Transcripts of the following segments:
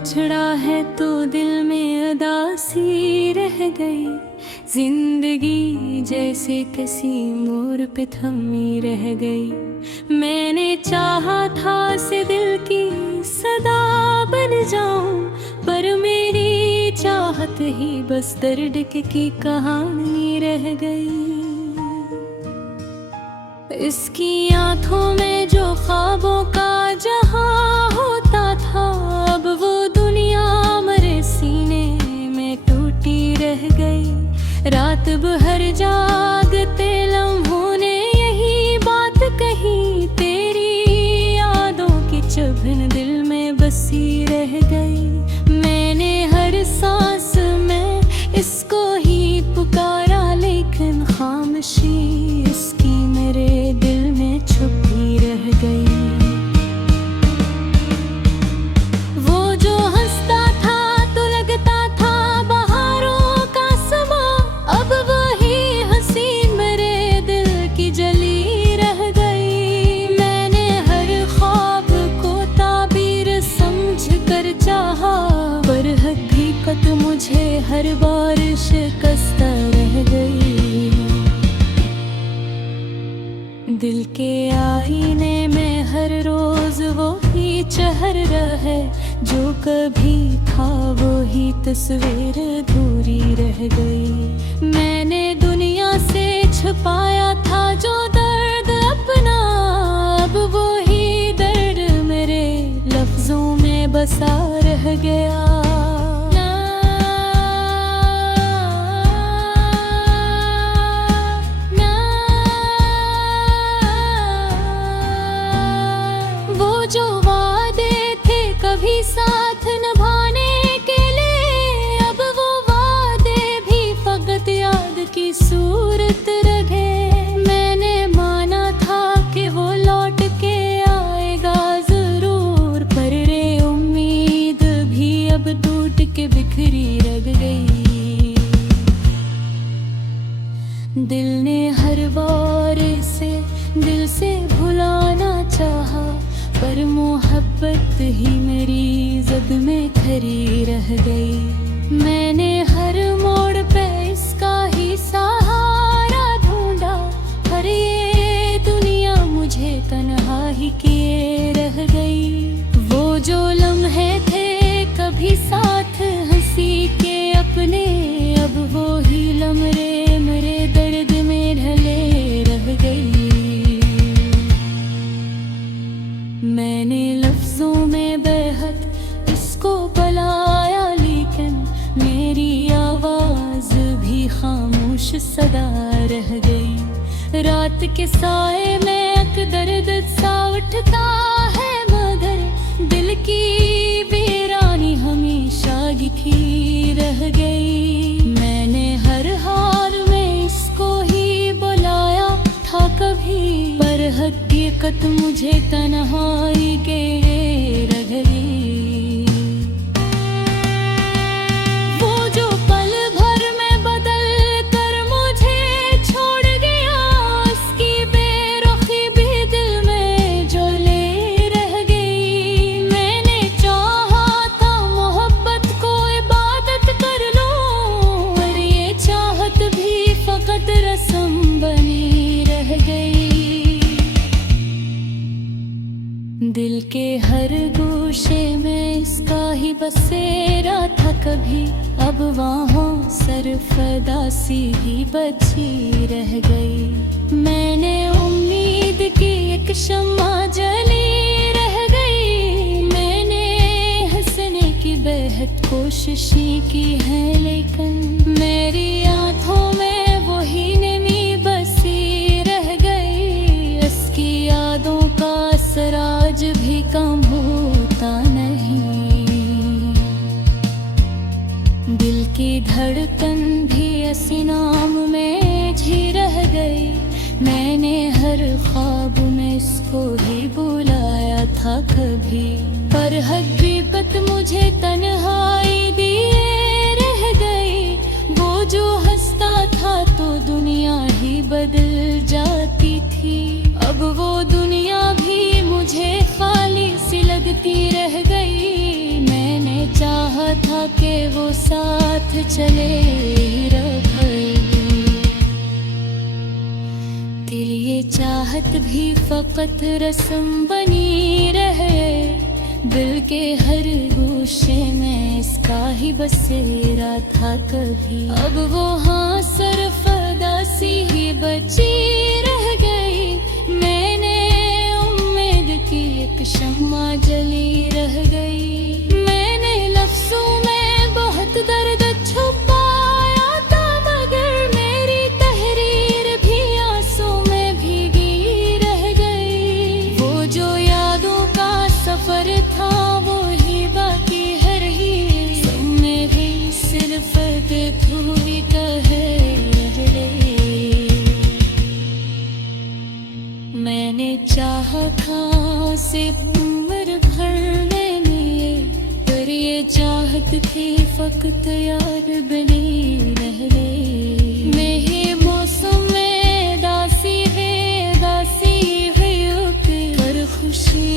बिछड़ा है तो दिल में उदासी रह गई। जिंदगी जैसे किसी मोड़ पे थमी रह गई। मैंने चाहा था से दिल की सदा बन जाऊं, पर मेरी चाहत ही बस दर्द की कहानी रह गई। इसकी आंखों में जो ख्वाबों का जहां होता था, अब वो दुनिया मेरे सीने में टूटी रह गई। रात भर जागते लम्हों ने यही बात कही, तेरी यादों की चुभन दिल में बसी रह गई। मैंने हर सांस में इसको ही पुकारा, लेकिन खामोशी इसकी मेरे दिल में छुपी रह गई। वो जो हंसता था तो लगता था बहारों का समा, अब वही हंसी मेरे दिल की जली रह गई। मैंने हर ख्वाब को ताबीर समझ कर चाहा, पर हकीकत मुझे हर बार शिकस्त रह गई। दिल के आईने में हर रोज वो ही चेहरा है, जो कभी था वो ही तस्वीर अधूरी रह गई। मैंने दुनिया से छुपाया था जो दर्द अपना, अब वो ही दर्द मेरे लफ्जों में बसा रह गया। जो वादे थे कभी साथ निभाने के लिए, अब वो वादे भी फकत याद की सूरत रहे। मैंने माना था कि वो लौट के आएगा जरूर, पर रे उम्मीद भी अब टूट के बिखरी रह गई। दिल ने हर बार से दिल से भुलाना चाहा, पर मोहब्बत ही मेरी जद में खरी रह गई। मैंने हर मोड़ पे इसका ही सहारा ढूंढा, पर ये दुनिया मुझे तन्हा ही किए रह गई। वो जो लम्हे थे कभी साथ हंसी के अपने, अब वो ही लम्हे मेरे दर्द में ढले रह गई। मैंने लफ्जों में बेहद इसको बुलाया, लेकिन मेरी आवाज भी खामोश सदा रह गई। रात के साए में एक दर्द सा उठता है, मगर दिल की वीरानी हमेशा लिखी रह गई। मैंने हर हाल में इसको ही बुलाया था कभी, पर हकीकत मुझे तन्हाई के रह गई। वो जो पल भर में बदल कर मुझे छोड़ गया, उसकी बेरुखी भी दिल में जले रह गई। मैंने चाहा था मोहब्बत को इबादत कर लूं, पर ये चाहत भी फकत रस्म बनी रह गई। दिल के हर गोशे में इसका ही बसेरा था कभी, अब वहाँ सरफदासी ही बची रह गई। मैंने उम्मीद की एक शम्मा जली रह गई। मैंने हंसने की बेहद कोशिशें की है, लेकिन मेरी आंखों में वही नमी बसी रह गई। उसकी यादों का असर आज भी कम होता नहीं। दिल की धड़कन भी ऐसी नाम में झी रह गई। मैंने हर ख्वाब में इसको ही बुलाया था कभी, पर हकीकत मुझे तन्हाई दिए रह गई। वो जो हंसता था तो दुनिया ही बदल जाती थी, अब वो दुनिया भी मुझे खाली सी लगती रह गई। मैंने चाहा था कि वो साथ चले रहे, दिल ये चाहत भी फकत रस्म बनी रहे, दिल के हर गोशे में इसका ही बसेरा था कभी। अब वो हाँ सरफदा सी ही बची रह गई, मैंने उम्मीद की एक शम्मा जली रह गई। मैंने लफ्जों में बहुत दर्द छुपाया था, मगर मेरी तहरीर भी आंसू में भीगी रह गई। वो जो यादों का सफर था वो ही बाकी है रही, में भी सिर्फ बेधुई कहे रहे। मैंने चाहा था उसे उम्र भर लेने, पर ये चाहत थी फकत याद बनी रह गई। मैं ही मौसम में दासी है पर खुशी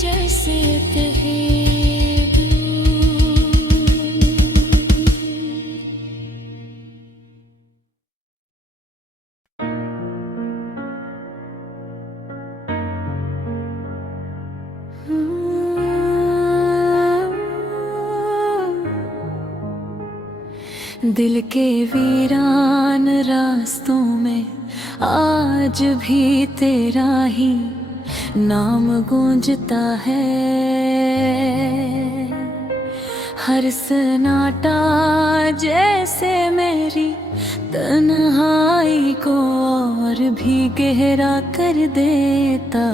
जैसे कहे दिल के वीरान रास्तों में आज भी तेरा ही नाम गूंजता है। हर सन्नाटा जैसे मेरी तन्हाई को और भी गहरा कर देता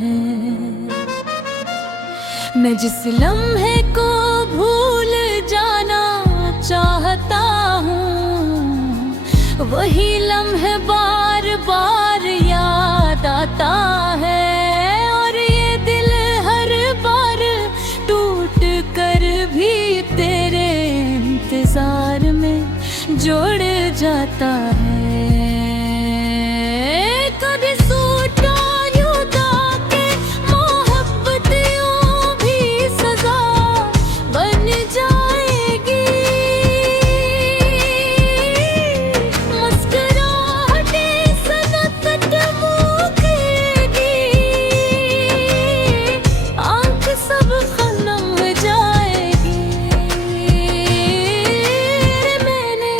है। मैं जिस लम्हे को भूल जाना चाहता हूँ, वही लम्हे बार बार याद आता है। और ये दिल हर बार टूट कर भी तेरे इंतजार में जुड़ जाता है। कभी सूटा यूं ताके मोहब्बत यूं भी सजा बन जाएगी। मुस्कुराहटे सनकट मुकेगी, आंख सब खनम जाएगी। मैंने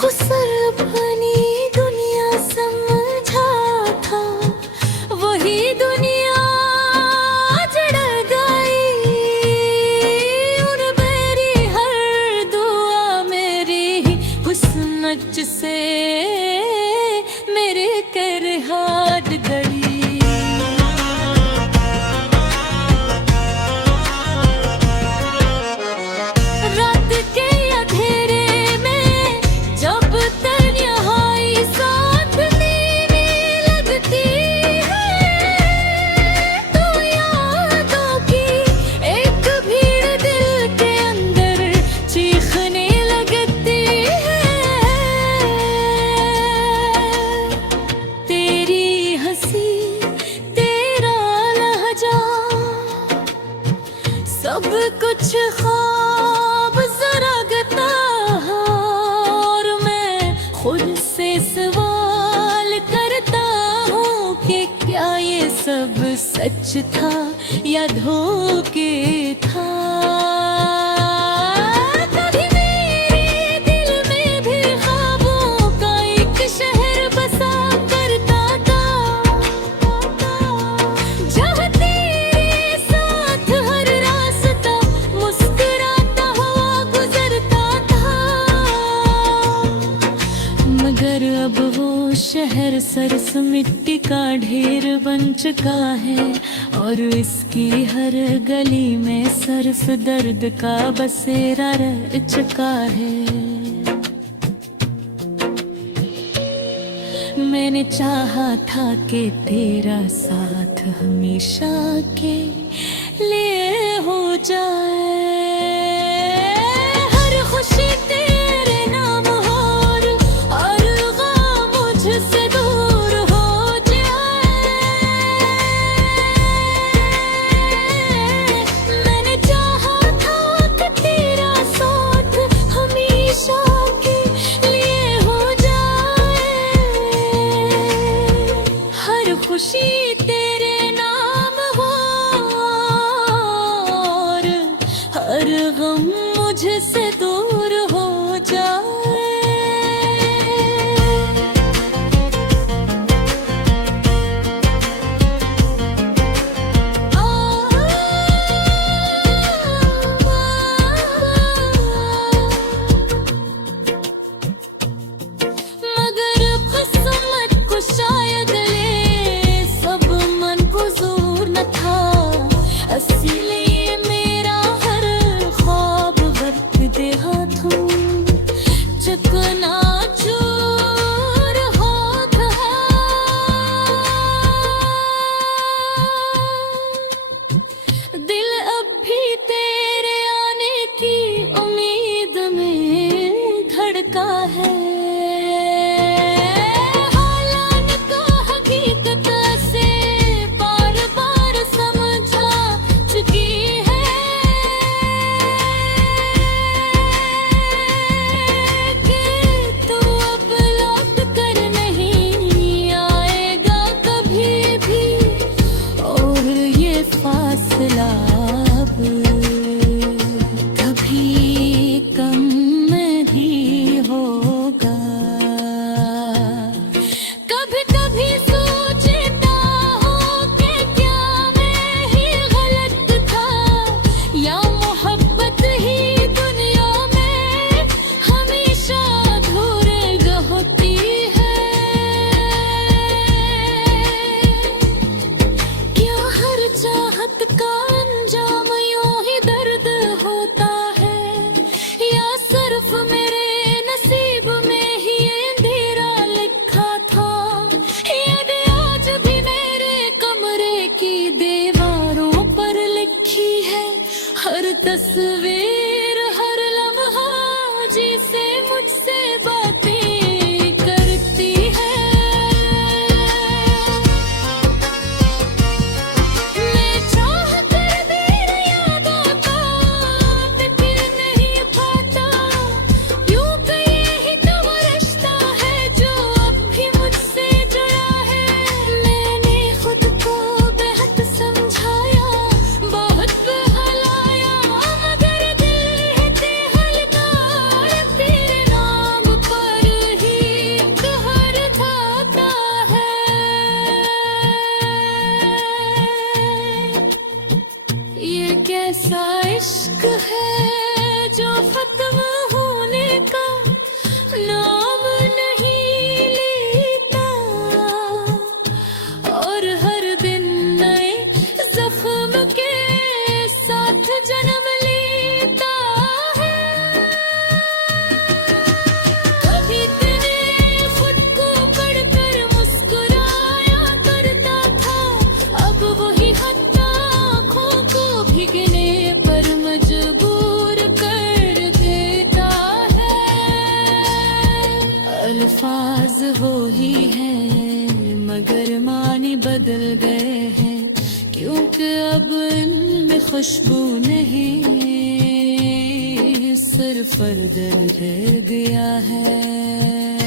गुस्सा बनी दुनिया समझा था, वही दुनिया जड़ गई। उड़ मेरी हर दुआ मेरी हुस्नच से मेरे कर हाथ गड़ी। रात के अंधेरे में जब तन्हाई साथ देने लगती है, तो यादों की एक भीड़ दिल के अंदर चीखने लगती है। तेरी हंसी तेरा लहजा सब कुछ ख्वाब जरागता है। और मैं खुद से सवाल करता हूँ कि क्या ये सब सच था या धोखे था। कभी मेरे दिल में भी ख्वाबों का एक शहर बसा करता था, जहाँ तेरे साथ हर रास्ता मुस्कुराता हुआ गुजरता था। मगर अब वो शहर सरस मिट्टी का ढेर बन चुका है, और इसकी हर गली में सिर्फ दर्द का बसेरा रह चुका है। मैंने चाहा था कि तेरा साथ हमेशा के लिए हो जाए। हर खुशी तेरे नाम हो और हर गम मुझसे दूर हो जाए। मुझसे दूर हो जाए। मगर किस्मत को शायद ये सब मंजूर न था, इसीलिए मेरा हर ख्वाब वक्त दे हाथों चकनाचूर हो गया। दिल अब भी तेरे आने की उम्मीद में धड़का है। फासला अब कभी कम नहीं होगा। कभी कभी सोचता हूँ कि क्या मैं ही गलत था, या मोहब्बत ही दुनिया में हमेशा अधूरे होती है। क्या हर चाहत का अंजाम यूं ही दर्द होता है, या सिर्फ मेरे नसीब में ही अंधेरा लिखा था। याद आज भी मेरे कमरे की दीवारों पर लिखी है, हर तस्वीर हर लम्हा जिसे मुझसे बातें करती है। ये कैसा इश्क है जो खत्म होने का नाम नहीं लेता, और हर दिन नए जख्म के साथ जन्म लेता है। कभी तेरे खुद को पढ़कर मुस्कुराया करता था, अब वही भीगने पर मजबूर कर देता है। अल्फाज वो ही हैं मगर मानी बदल गए हैं, क्योंकि अब इनमें खुशबू नहीं सिर्फ दर्द रह गया है।